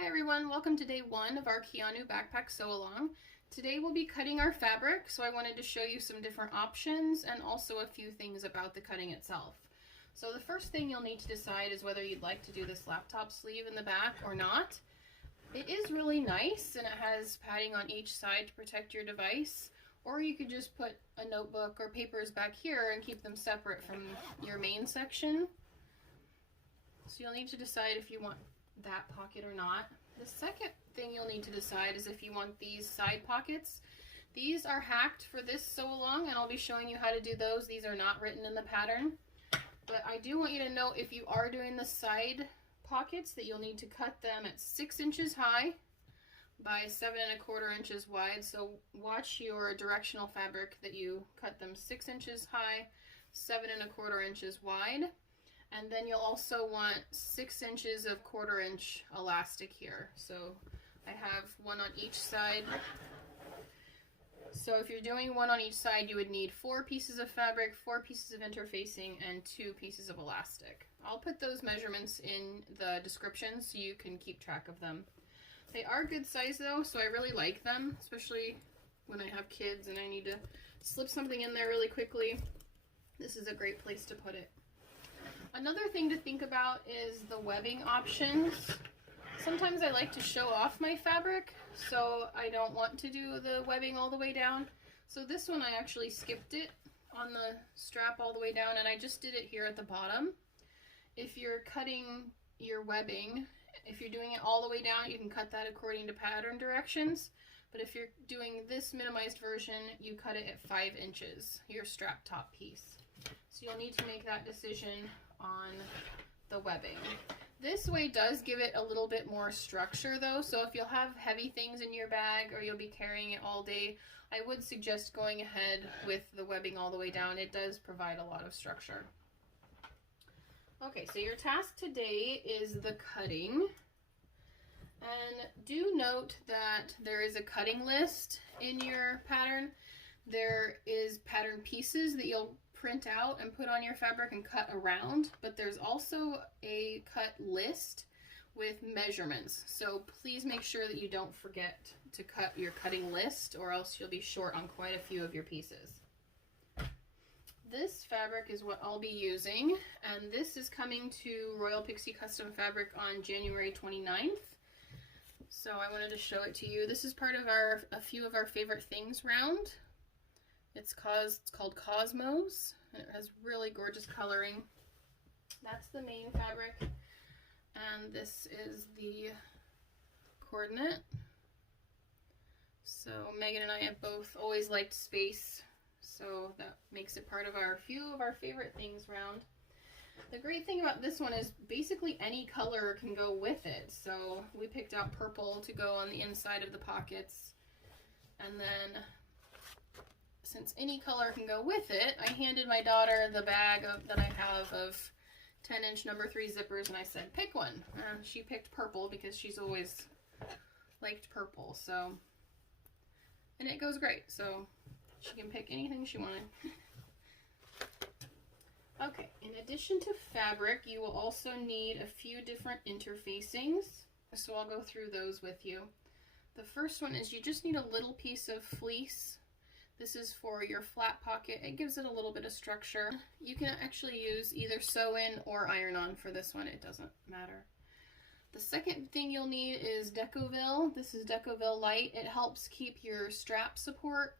Hi everyone, welcome to day one of our Keanu backpack sew along. Today we'll be cutting our fabric, so I wanted to show you some different options and also a few things about the cutting itself. So the first thing you'll need to decide is whether you'd like to do this laptop sleeve in the back or not. It is really nice and it has padding on each side to protect your device, or you could just put a notebook or papers back here and keep them separate from your main section. So you'll need to decide if you want that pocket or not. The second thing you'll need to decide is if you want these side pockets. These are hacked for this sew along and I'll be showing you how to do those. These are not written in the pattern, but I do want you to know if you are doing the side pockets that you'll need to cut them at 6 inches high by 7¼ inches wide. So watch your directional fabric that you cut them 6 inches high, 7¼ inches wide. And then you'll also want 6 inches of 1/4 inch elastic here. So I have one on each side. So if you're doing one on each side, you would need 4 pieces of fabric, 4 pieces of interfacing, and 2 pieces of elastic. I'll put those measurements in the description so you can keep track of them. They are good size though, so I really like them, especially when I have kids and I need to slip something in there really quickly. This is a great place to put it. Another thing to think about is the webbing options. Sometimes I like to show off my fabric, so I don't want to do the webbing all the way down. So this one I actually skipped it on the strap all the way down and I just did it here at the bottom. If you're cutting your webbing, if you're doing it all the way down, you can cut that according to pattern directions. But if you're doing this minimized version, you cut it at 5 inches, your strap top piece. So you'll need to make that decision on the webbing. This way does give it a little bit more structure though, so if you'll have heavy things in your bag or you'll be carrying it all day, I would suggest going ahead with the webbing all the way down. It does provide a lot of structure. Okay, so your task today is the cutting. And do note that there is a cutting list in your pattern. There is pattern pieces that you'll print out and put on your fabric and cut around, but there's also a cut list with measurements. So please make sure that you don't forget to cut your cutting list or else you'll be short on quite a few of your pieces. This fabric is what I'll be using, and this is coming to Royal Pixie Custom Fabric on January 29th. So I wanted to show it to you. This is part of a few of our favorite things round. It's called Cosmos, and it has really gorgeous coloring. That's the main fabric, and this is the coordinate. So Megan and I have both always liked space, so that makes it part of a few of our favorite things round. The great thing about this one is basically any color can go with it. So we picked out purple to go on the inside of the pockets, and then since any color can go with it, I handed my daughter the bag that I have of 10-inch number 3 zippers and I said, pick one. She picked purple because she's always liked purple, so, and it goes great, so she can pick anything she wanted. Okay, in addition to fabric, you will also need a few different interfacings, so I'll go through those with you. The first one is you just need a little piece of fleece. This is for your flat pocket. It gives it a little bit of structure. You can actually use either sew in or iron on for this one. It doesn't matter. The second thing you'll need is Decoville. This is Decoville Light. It helps keep your strap support,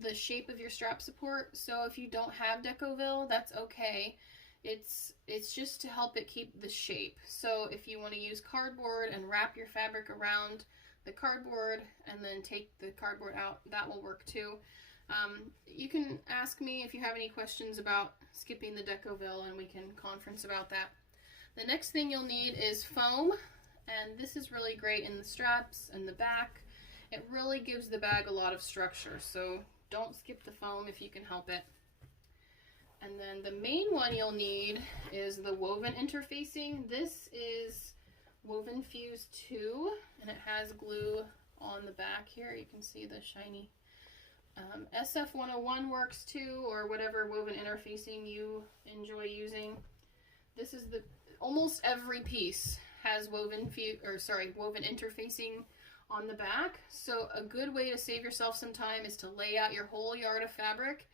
the shape of your strap support. So if you don't have Decoville, that's okay. It's just to help it keep the shape. So if you want to use cardboard and wrap your fabric around the cardboard and then take the cardboard out, that will work too. You can ask me if you have any questions about skipping the Decoville and we can conference about that. The next thing you'll need is foam, and this is really great in the straps and the back. It really gives the bag a lot of structure, so don't skip the foam if you can help it. And then the main one you'll need is the woven interfacing. This is Woven Fuse 2, and it has glue on the back here. You can see the shiny SF101 works too, or whatever woven interfacing you enjoy using. This is almost every piece has woven interfacing on the back. So a good way to save yourself some time is to lay out your whole yard of fabric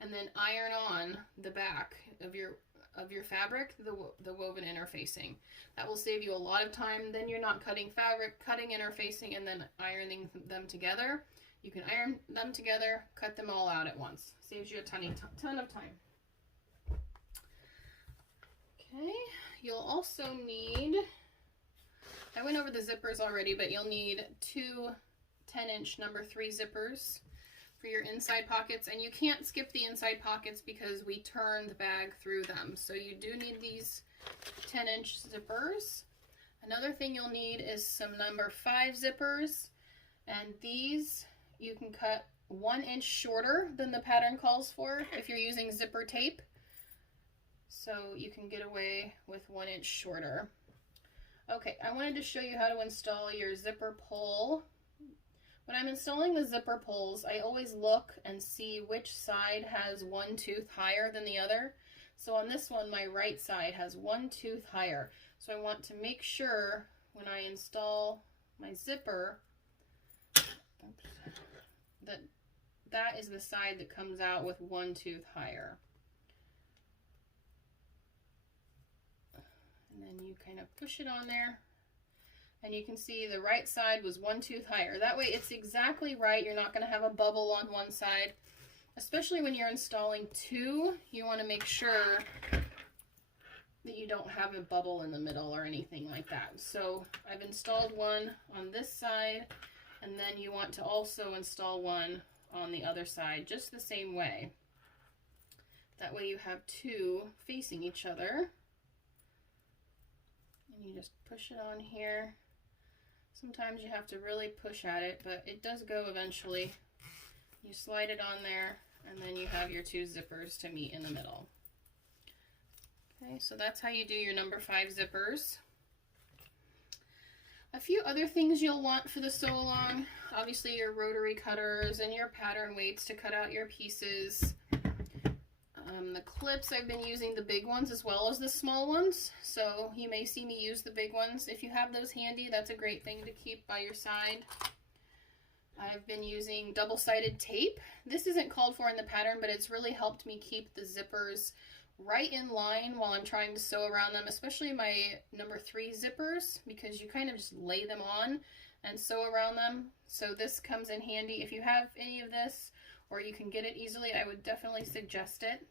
and then iron on the back of your fabric, the woven interfacing. That will save you a lot of time. Then you're not cutting fabric, cutting interfacing, and then ironing them together. You can iron them together, cut them all out at once. Saves you a ton of time. Okay, you'll also need, I went over the zippers already, but you'll need two 10-inch number 3 zippers for your inside pockets, and you can't skip the inside pockets because we turn the bag through them. So you do need these 10-inch zippers. Another thing you'll need is some number 5 zippers, and these you can cut 1 inch shorter than the pattern calls for if you're using zipper tape. So you can get away with 1 inch shorter. Okay, I wanted to show you how to install your zipper pull. When I'm installing the zipper pulls, I always look and see which side has one tooth higher than the other. So on this one, my right side has one tooth higher. So I want to make sure when I install my zipper, that is the side that comes out with one tooth higher. And then you kind of push it on there. And you can see the right side was one tooth higher. That way it's exactly right. You're not going to have a bubble on one side. Especially when you're installing two, you want to make sure that you don't have a bubble in the middle or anything like that. So I've installed one on this side, and then you want to also install one on the other side, just the same way. That way you have two facing each other. And you just push it on here. Sometimes you have to really push at it, but it does go eventually. You slide it on there, and then you have your two zippers to meet in the middle. Okay, so that's how you do your number 5 zippers. A few other things you'll want for the sew-along. Obviously your rotary cutters and your pattern weights to cut out your pieces. The clips, I've been using the big ones as well as the small ones, so you may see me use the big ones. If you have those handy, that's a great thing to keep by your side. I've been using double-sided tape. This isn't called for in the pattern, but it's really helped me keep the zippers right in line while I'm trying to sew around them, especially my number 3 zippers, because you kind of just lay them on and sew around them. So this comes in handy. If you have any of this, or you can get it easily, I would definitely suggest it.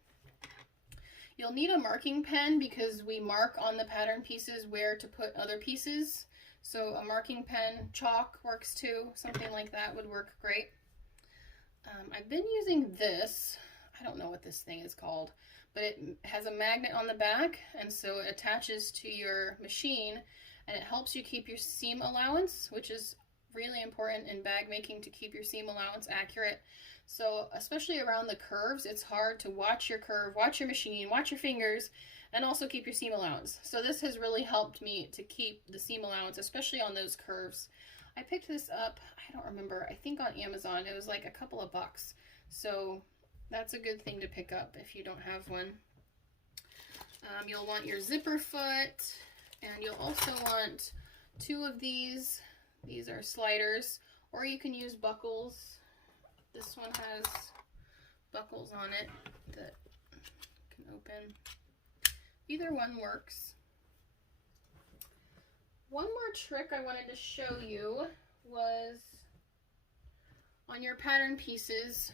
You'll need a marking pen because we mark on the pattern pieces where to put other pieces. So a marking pen, chalk works too. Something like that would work great. I've been using this. I don't know what this thing is called, but it has a magnet on the back, and so it attaches to your machine, and it helps you keep your seam allowance, which is really important in bag making, to keep your seam allowance accurate. So especially around the curves, it's hard to watch your curve, watch your machine, watch your fingers, and also keep your seam allowance. So this has really helped me to keep the seam allowance, especially on those curves. I picked this up, I don't remember, I think on Amazon. It was like a couple of bucks. So that's a good thing to pick up if you don't have one. You'll want your zipper foot, and you'll also want 2 of these. These are sliders, or you can use buckles. This one has buckles on it that can open. Either one works. One more trick I wanted to show you was on your pattern pieces,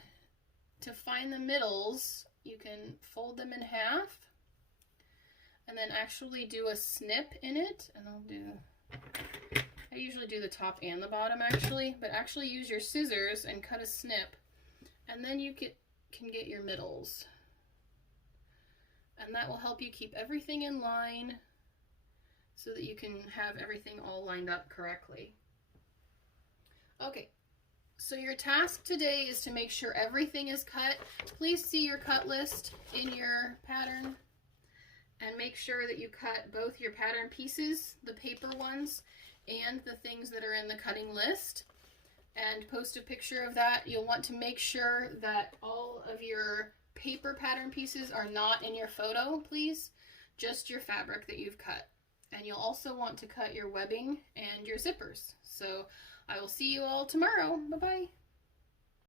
to find the middles, you can fold them in half and then actually do a snip in it. And I usually do the top and the bottom actually, but actually use your scissors and cut a snip, and then you can get your middles. And that will help you keep everything in line so that you can have everything all lined up correctly. Okay, so your task today is to make sure everything is cut. Please see your cut list in your pattern and make sure that you cut both your pattern pieces, the paper ones, and the things that are in the cutting list, and post a picture of that. You'll want to make sure that all of your paper pattern pieces are not in your photo, please. Just your fabric that you've cut. And you'll also want to cut your webbing and your zippers. So I will see you all tomorrow. Bye-bye.